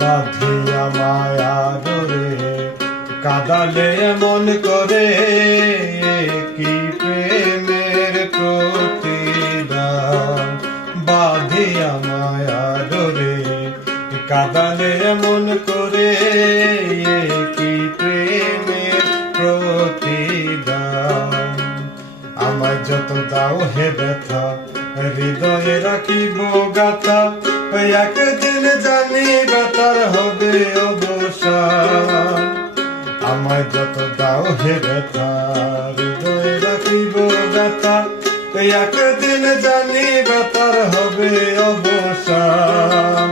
বাঁধিয়া মায়া ডোরে কাদালে এমন করে, কি প্রেমের প্রতিদান। বাঁধিয়া মায়া ডোরে কাদালে এমন করে, কি প্রেমের প্রতিদান। আমায় যত দাও হে ব্যথা, হৃদয়ে রাখিব গাথা, একদিন জানি ব্যথার হবে অবসান। আমায় যত দাও হে ব্যথা, হৃদয়ে রাখিব গাথা, একদিন জানি ব্যথার হবে অবসান।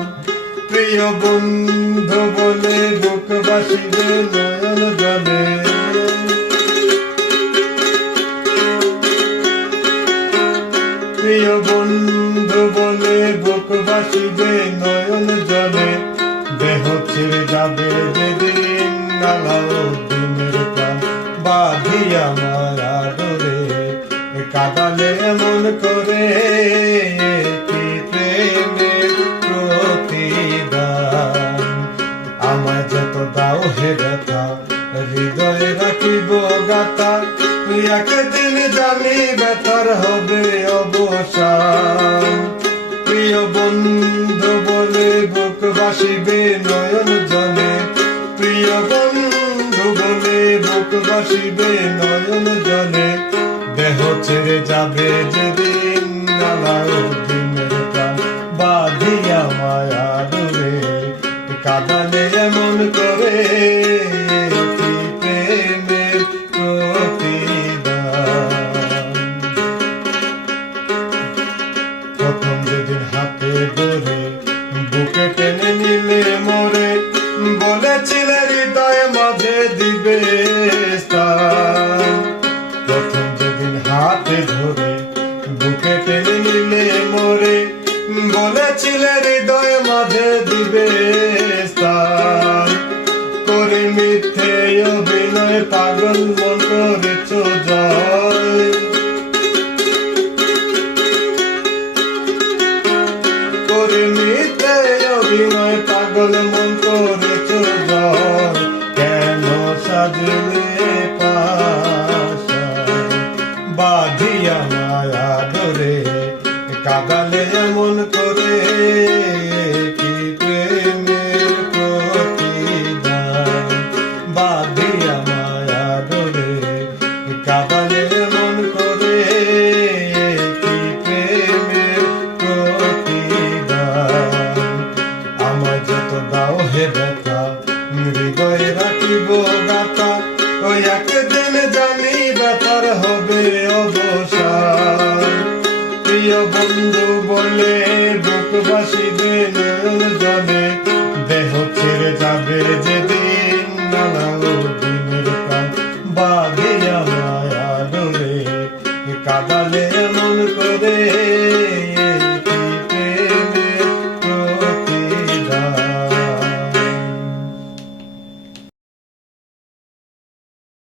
প্রিয় বন্ধু বলে বুক বাসিবে নয়ন জলে, প্রিয় বন্ধু বলে বুক বাসিবে নয়ন জলে। দেহ ছেড়ে যাবে যেদিন, আলাউদ্দিনের প্রাণ বাঁধিয়া মায়া ডোরে কাদালে এমন করে, কি প্রেমের প্রতিদান। আমায় যত দাও হে ব্যথা, হৃদয়ে রাখিব গাথা, একদিন জানি ব্যথার হবে অবসান। প্রিয় বন্ধু বলে বুক বাসিবে নয়ন জলে, প্রিয় বন্ধু বলে বুক বাসিবে নয়ন জলে। দেহ ছেড়ে যাবে যেদিন, আলাউদ্দিনের প্রাণ বাঁধিয়া মায়া ডোরে কাদালে এমন করে, কি প্রেমের প্রতিদান। প্রথম যেদিন হাতে ধরে বুকে টেনে নিলে মোরে, বলেছিলে হৃদয় মাঝে দিবে স্থান। প্রথম যেদিন হাতে ধরে বুকে টেনে নিলে মোরে, বলেছিলে হৃদয় মাঝে দিবে স্থান। করে মিথ্যে অভিনয় পাগল মন করেছ জয়, করে মিথ্যে অভিনয় পাগল মন করেছ জয়। কেন সাজলে পাশায়, বাঁধিয়া মায়া ডোরে কাদালে এমন করে, কি প্রেমের প্রতিদান। বাঁধিয়া মায়া ডোরে কাদালে এমন করে, কি প্রেমের প্রতিদান। আমায় যত দাও হে ব্যথা, হৃদয়ে